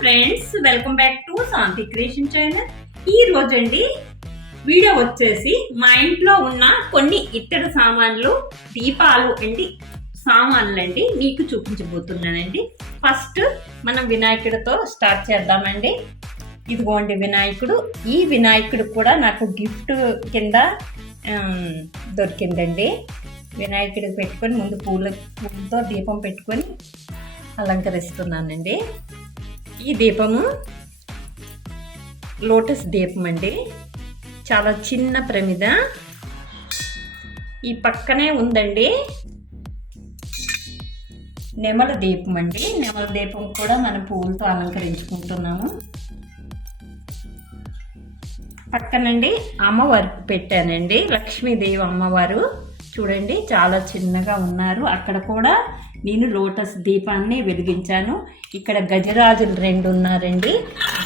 Friends, welcome back to Shanti creation channel. ఈ రోజండి video వచ్చేసి మా ఇంట్లో ఉన్న కొన్ని ఇతర సామాన్లు, దీపాలు సామాన్లు అండి మీకు చూపించబోతున్నానండి. ఫస్ట్ మనం వినాయకుడితో స్టార్ట్ చేద్దామండి. ఇదిగోండి వినాయకుడు. ఈ వినాయకుడు కూడా నాకు గిఫ్ట్ కింద దొరికిందండి. వినాయకుడికి పెట్టుకొని ముందు పూలతో దీపం పెట్టుకొని అలంకరిస్తున్నానండి. ఈ దీపము లోటస్ దీపం అండి, చాలా చిన్న ప్రమిద. ఈ పక్కనే ఉందండి నెమల దీపం అండి. నెమల దీపం కూడా మనం పువ్వులతో అలంకరించుకుంటున్నాము. పక్కనండి అమ్మవారికి పెట్టానండి, లక్ష్మీదేవి అమ్మవారు. చూడండి చాలా చిన్నగా ఉన్నారు. అక్కడ కూడా నేను లోటస్ దీపాన్ని వెలిగించాను. ఇక్కడ గజరాజులు 2 ఉన్నారండి.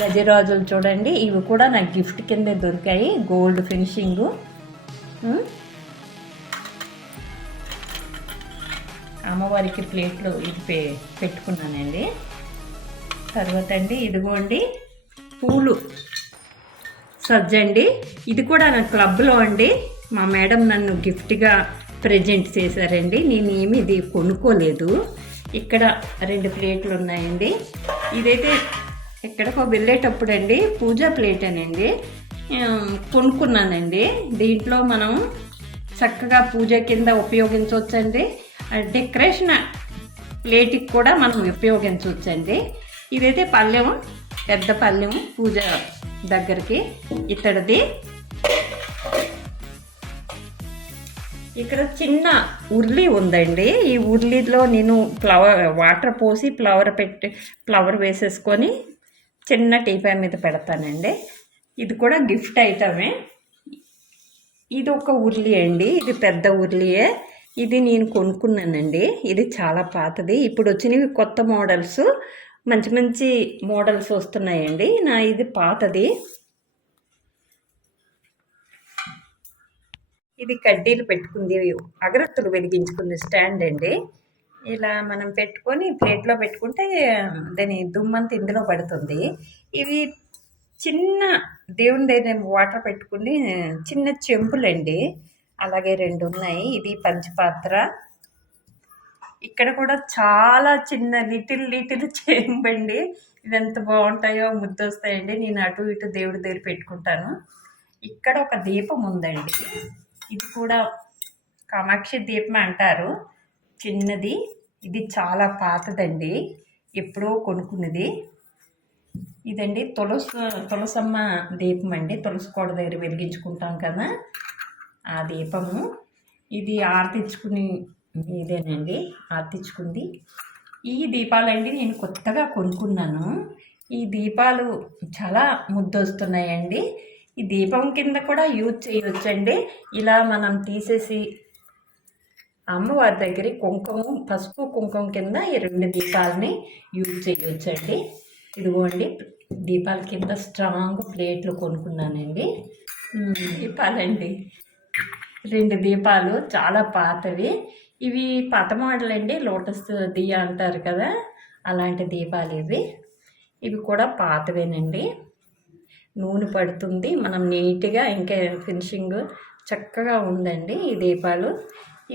గజరాజులు చూడండి, ఇవి కూడా నాకు గిఫ్ట్ కింద దొరికాయి, గోల్డ్ ఫినిషింగ్. అమ్మవారికి ప్లేట్లో ఇది పెట్టుకున్నానండి. తర్వాత అండి ఇదిగోండి పూలు సజ్జండి. ఇది కూడా నా క్లబ్లో అండి మా మేడం నన్ను గిఫ్ట్గా ప్రజెంట్ చేశారండి. నేను ఏమి ఇది కొనుక్కోలేదు. ఇక్కడ 2 ప్లేట్లు ఉన్నాయండి. ఇదైతే ఎక్కడికో వెళ్ళేటప్పుడు అండి పూజా ప్లేట్ అనండి కొనుక్కున్నానండి. దీంట్లో మనం చక్కగా పూజ కింద ఉపయోగించవచ్చండి. డెకరేషన్ ప్లేట్కి కూడా మనం ఉపయోగించవచ్చండి. ఇదైతే పళ్ళెం, పెద్ద పళ్ళెం పూజ దగ్గరికి ఇత్తడిది. ఇక్కడ చిన్న ఉర్లి ఉందండి. ఈ ఉర్లిలో నేను వాటర్ పోసి ఫ్లవర్ వేసేసుకొని చిన్న టీపాయ్ మీద పెడతానండి. ఇది కూడా గిఫ్ట్ ఐటమే. ఇది ఒక ఉర్లి అండి, ఇది పెద్ద ఉర్లియే. ఇది నేను కొనుక్కున్నానండి. ఇది చాలా పాతది. ఇప్పుడు వచ్చినవి కొత్త మోడల్స్, మంచి మంచి మోడల్స్ వస్తున్నాయండి. ఇది పాతది. ఇది కడ్డీలు పెట్టుకుంది, అగరత్తులు వెలిగించుకునే స్టాండ్ అండి. ఇలా మనం పెట్టుకొని ప్లేట్లో పెట్టుకుంటే దాని దుమ్మంతా ఇందులో పడుతుంది. ఇవి చిన్న దేవుని దగ్గర వాటర్ పెట్టుకుని చిన్న చెంపులండి, అలాగే 2 ఉన్నాయి. ఇది పంచపాత్ర. ఇక్కడ కూడా చాలా చిన్న లిటిల్ చెంపండి. ఇది ఎంత బాగుంటాయో, ముద్దొస్తాయండి. నేను అటు ఇటు దేవుడి దగ్గర పెట్టుకుంటాను. ఇక్కడ ఒక దీపం ఉందండి. ఇది కూడా కామాక్షి దీపం అంటారు, చిన్నది. ఇది చాలా పాతదండి, ఎప్పుడో కొనుక్కున్నది. ఇదండి తులసమ్మ దీపం అండి. తులసి కోట దగ్గర వెలిగించుకుంటాం కదా, ఆ దీపము. ఇది ఆర్తించుకుని ఇదేనండి, ఆర్తించుకుంది. ఈ దీపాలండి నేను కొత్తగా కొనుక్కున్నాను. ఈ దీపాలు చాలా ముద్దొస్తున్నాయండి. ఈ దీపం కింద కూడా యూజ్ చేయవచ్చండి. ఇలా మనం తీసేసి అమ్మవారి దగ్గర పసుపు కుంకుమ కింద ఈ 2 దీపాలని యూజ్ చేయవచ్చండి. ఇదిగోండి దీపాల కింద స్ట్రాంగ్ ప్లేట్లు కొనుక్కున్నానండి. దీపాలండి 2 దీపాలు చాలా పాతవి. ఇవి పాత మోడల్ అండి, లోటస్ దియా అంటారు కదా, అలాంటి దీపాలు ఇవి కూడా పాతవేనండి. నూనె పడుతుంది, మనం నీట్గా ఇంకా ఫినిషింగ్ చక్కగా ఉందండి ఈ దీపాలు.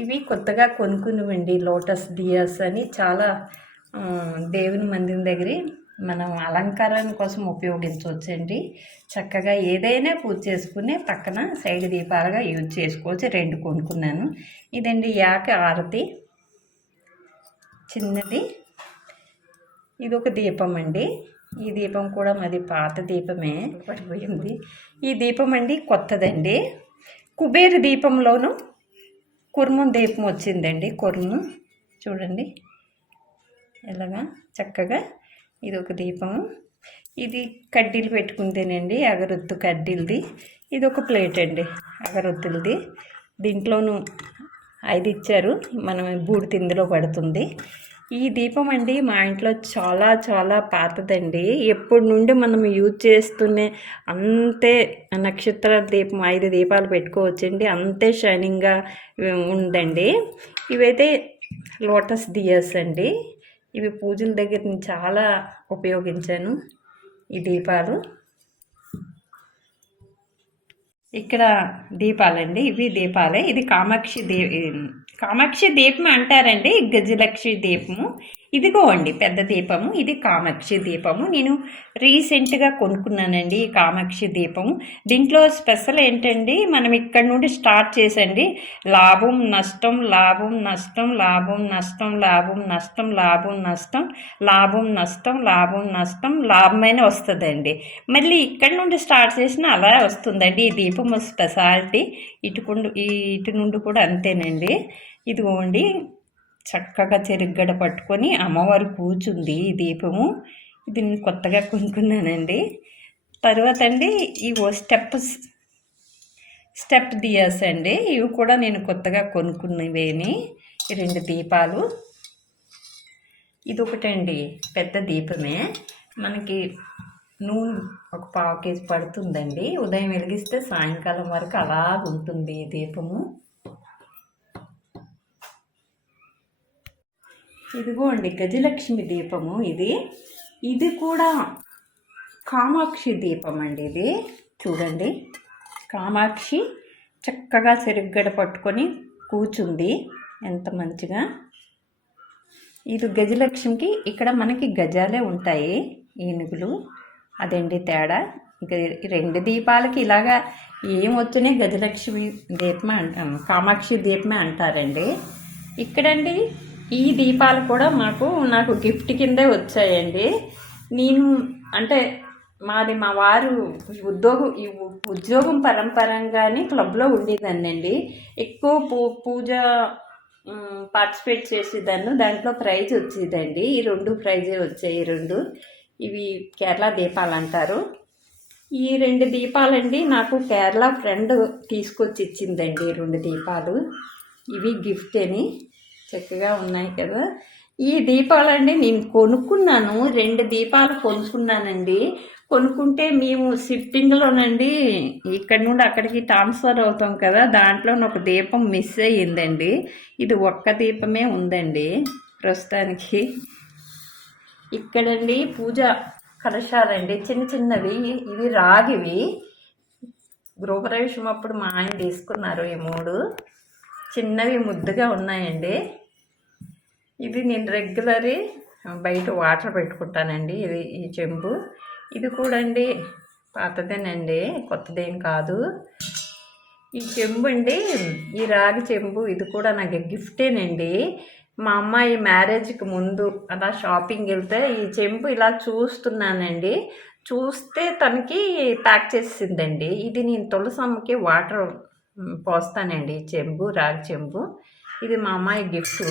ఇవి కొత్తగా కొనుక్కునివ్వండి, లోటస్ దియాస్ అని. చాలా దేవుని మందిరం దగ్గర మనం అలంకారం కోసం ఉపయోగించవచ్చండి. చక్కగా ఏదైనా పూజ చేసుకునే పక్కన సైడ్ దీపాలుగా యూజ్ చేసుకోవచ్చు. 2 కొనుక్కున్నాను. ఇదండి యాక ఆరతి చిన్నది. ఇది ఒక దీపం అండి. ఈ దీపం కూడా మాది పాత దీపమే, పడిపోయింది. ఈ దీపం అండి కొత్తదండి. కుబేర దీపంలోనూ కుర్మం దీపం వచ్చిందండి. కుర్మం చూడండి ఇలాగా చక్కగా. ఇది ఒక దీపము. ఇది కడ్డీలు పెట్టుకుంటేనండి, అగరొత్తు కడ్డీలది. ఇది ఒక ప్లేట్ అండి అగరొత్తులది. దీంట్లోనూ 5 ఇచ్చారు, మనం బూడిద ఇందులో పడుతుంది. ఈ దీపం అండి మా ఇంట్లో చాలా చాలా పాతదండి. ఎప్పటి నుండి మనం యూజ్ చేస్తూనే అంతే. నక్షత్ర దీపం 5 దీపాలు పెట్టుకోవచ్చండి, అంతే షైనింగ్గా ఉందండి. ఇవైతే లోటస్ దియాస్ అండి. ఇవి పూజల దగ్గర నేను చాలా ఉపయోగించాను ఈ దీపాలు. ఇక్కడ దీపాలండి, ఇవి దీపాలే. ఇది కామాక్షి దీపం అంటారండి, గజలక్ష్మి దీపము. ఇదిగోండి పెద్ద దీపము, ఇది కామాక్షి దీపము. నేను రీసెంట్గా కొనుక్కున్నానండి ఈ కామాక్షి దీపము. దీంట్లో స్పెషల్ ఏంటండి, మనం ఇక్కడ నుండి స్టార్ట్ చేసండి, లాభం నష్టం లాభం నష్టం లాభం నష్టం లాభం నష్టం లాభం నష్టం లాభం నష్టం లాభం నష్టం లాభమైన వస్తుందండి. మళ్ళీ ఇక్కడ నుండి స్టార్ట్ చేసినా అలా వస్తుందండి ఈ దీపం స్పెషాలిటీ. ఇటు నుండి కూడా అంతేనండి. ఇదిగోండి చక్కగా చెరుగ్గడ పట్టుకొని అమ్మవారు కూర్చుంది ఈ దీపము. ఇది నేను కొత్తగా కొనుక్కున్నానండి. తర్వాత అండి ఇవో స్టెప్ దియాస్ అండి, ఇవి కూడా నేను కొత్తగా కొనుక్కున్నవేని. ఈ 2 దీపాలు. ఇది ఒకటండి పెద్ద దీపమే, మనకి నూనె ఒక 1/4 కేజీ పడుతుందండి. ఉదయం వెలిగిస్తే సాయంకాలం వరకు అలా ఉంటుంది ఈ దీపము. ఇదిగోండి గజలక్ష్మి దీపము. ఇది కూడా కామాక్షి దీపం అండి. ఇది చూడండి, కామాక్షి చక్కగా చెరుగ్గడ పట్టుకొని కూర్చుంది ఎంత మంచిగా. ఇది గజలక్ష్మికి ఇక్కడ మనకి గజాలే ఉంటాయి, ఏనుగులు. అదండి తేడా. ఇక 2 దీపాలకి ఇలాగా ఏమొచ్చినా గజలక్ష్మి దీపమే అంటాం, కామాక్షి దీపమే అంటారండి. ఇక్కడండి ఈ దీపాలు కూడా నాకు గిఫ్ట్ కిందే వచ్చాయండి. నేను అంటే మా వారు ఉద్యోగం పరంపరంగానే క్లబ్లో ఉండేదాన్నండి. ఎక్కువ పూజ పార్టిసిపేట్ చేసేదాన్ని. దాంట్లో ప్రైజ్ వచ్చేదండి. ఈ 2 ప్రైజే వచ్చాయి. 2 ఇవి కేరళ దీపాలు అంటారు. ఈ 2 దీపాలండి నాకు కేరళ ఫ్రెండ్ తీసుకొచ్చి ఇచ్చిందండి. 2 దీపాలు ఇవి గిఫ్ట్ అని చక్కగా ఉన్నాయి కదా. ఈ దీపాలండి నేను కొనుక్కున్నాను, 2 దీపాలు కొనుక్కున్నానండి. కొనుక్కుంటే మేము షిఫ్టింగ్లోనండి ఇక్కడ నుండి అక్కడికి ట్రాన్స్ఫర్ అవుతాం కదా, దాంట్లో ఒక దీపం మిస్ అయ్యిందండి. ఇది ఒక్క దీపమే ఉందండి ప్రస్తుతానికి. ఇక్కడండి పూజ కలశాలండి, చిన్నవి. ఇవి రాగివి. గృహప్రవేశం అప్పుడు మా ఆయన తీసుకున్నారు ఈ 3 చిన్నవి ముద్దుగా ఉన్నాయండి. ఇది నేను రెగ్యులర్ బయట వాటర్ పెట్టుకుంటానండి. ఈ చెంబు. ఇది కూడా అండి పాతదేనండి, కొత్తదేం కాదు. ఈ చెంబు అండి, ఈ రాగి చెంబు, ఇది కూడా నాకు గిఫ్టేనండి. మా అమ్మాయి మ్యారేజ్కి ముందు అలా షాపింగ్ వెళ్తే ఈ చెంబు ఇలా చూస్తున్నానండి. చూస్తే తనకి ప్యాక్ చేసిందండి. ఇది నేను తులసమ్మకి వాటర్ పోస్తానండి. ఈ చెంబు రాగి చెంబు, ఇది మా అమ్మాయి గిఫ్ట్.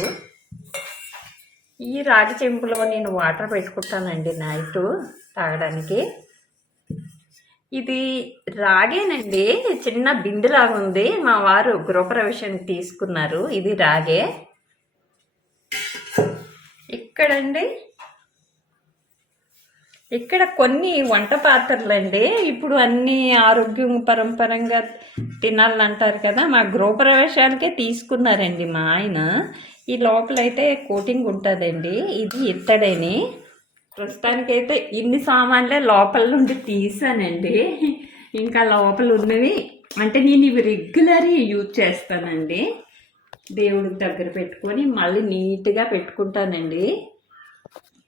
ఈ రాగి చెంబులో నేను వాటర్ పెట్టుకుంటానండి నైట్ తాగడానికి. ఇది రాగేనండి, చిన్న బిందెలాగా ఉంది. మా వారు గృహప్రవేశానికి తీసుకున్నారు. ఇది రాగే. ఇక్కడ కొన్ని వంట పాత్రలండి. ఇప్పుడు అన్నీ ఆరోగ్యం పరంపరంగా తినాలంటారు కదా, మా గృహప్రవేశాలకే తీసుకున్నారండి మా ఆయన. ఈ లోపలైతే కోటింగ్ ఉంటుందండి. ఇది ఇత్తడని. ప్రస్తుతానికైతే ఇన్ని సామాన్లే లోపల నుండి తీసానండి. ఇంకా లోపల ఉన్నవి అంటే నేను ఇవి రెగ్యులర్ యూజ్ చేస్తానండి. దేవుడికి దగ్గర పెట్టుకొని మళ్ళీ నీట్గా పెట్టుకుంటానండి.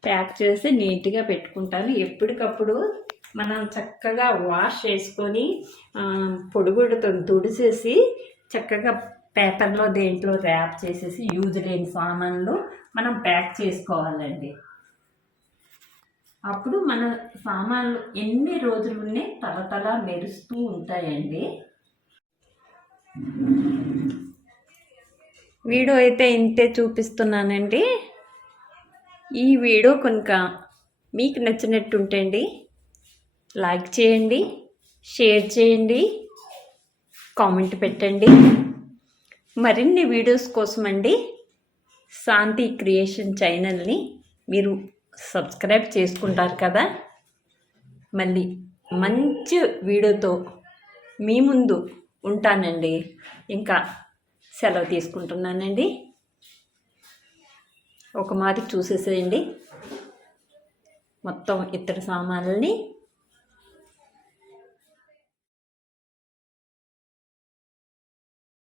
ప్యాక్ చేసి నీట్గా పెట్టుకుంటాను. ఎప్పటికప్పుడు మనం చక్కగా వాష్ చేసుకొని పొడిగుడ్డతో తుడిచేసి చక్కగా పేపర్లో దేంట్లో ర్యాప్ చేసేసి యూజ్ లేని సామాన్లు మనం ప్యాక్ చేసుకోవాలండి. అప్పుడు మన సామాన్లు ఎన్ని రోజులునే తలతల మెరుస్తూ ఉంటాయండి. వీడియో అయితే ఇంతే చూపిస్తున్నానండి. ఈ వీడియో కనుక మీకు నచ్చినట్టుంటండి లైక్ చేయండి, షేర్ చేయండి, కామెంట్ పెట్టండి. మరిన్ని వీడియోస్ కోసమండి శాంతి క్రియేషన్ ఛానల్ని మీరు సబ్స్క్రైబ్ చేసుకుంటారు కదా. మళ్ళీ మంచి వీడియోతో మీ ముందు ఉంటానండి. ఇంకా సెలవు తీసుకుంటున్నానండి. ఒక మాదిరి చూసేసేయండి. మొత్తం ఇత్తడి సామాన్లని